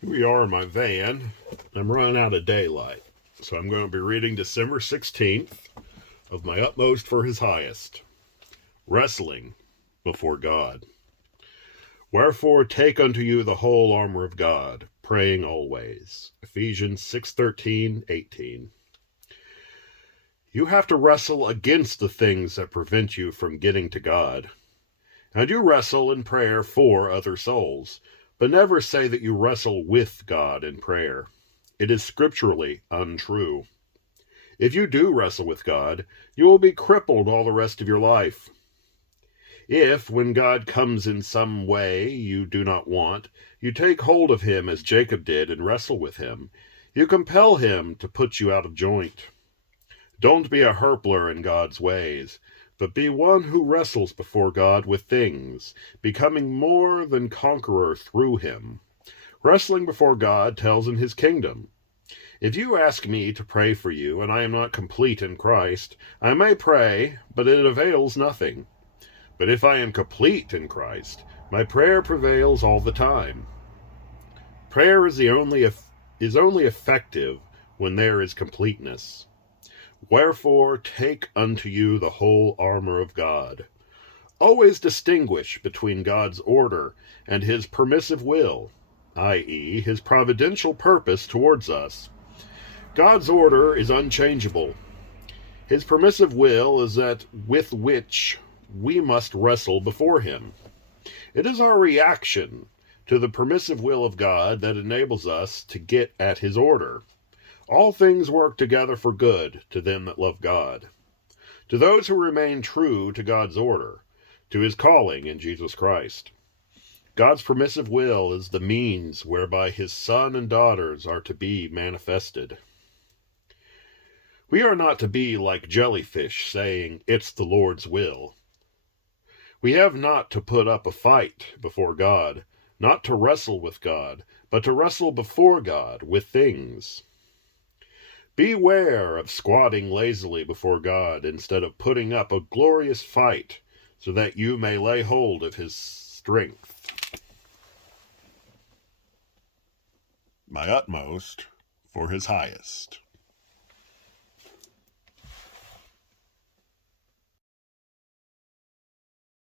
Here we are in my van. I'm running out of daylight, so I'm going to be reading December 16th of My Utmost for His Highest. Wrestling before God. Wherefore take unto you the whole armor of God, praying always. Ephesians 6:13, 18. You have to wrestle against the things that prevent you from getting to God. And you wrestle in prayer for other souls, but never say that you wrestle with God in prayer. It is scripturally untrue. If you do wrestle with God, you will be crippled all the rest of your life. If, when God comes in some way you do not want, you take hold of him as Jacob did and wrestle with him, you compel him to put you out of joint. Don't be a hurpler in God's ways, but be one who wrestles before God with things, becoming more than conqueror through him. Wrestling before God tells in his kingdom. If you ask me to pray for you, and I am not complete in Christ, I may pray, but it avails nothing. But if I am complete in Christ, my prayer prevails all the time. Prayer is only effective when there is completeness. Wherefore take unto you the whole armor of God. Always distinguish between God's order and his permissive will, i.e., his providential purpose towards us. God's order is unchangeable. His permissive will is that with which we must wrestle before him. It is our reaction to the permissive will of God that enables us to get at his order. All things work together for good to them that love God, to those who remain true to God's order, to his calling in Jesus Christ. God's permissive will is the means whereby his sons and daughters are to be manifested. We are not to be like jellyfish saying, "It's the Lord's will." We have not to put up a fight before God, not to wrestle with God, but to wrestle before God with things. Beware of squatting lazily before God instead of putting up a glorious fight so that you may lay hold of his strength. My utmost for his highest.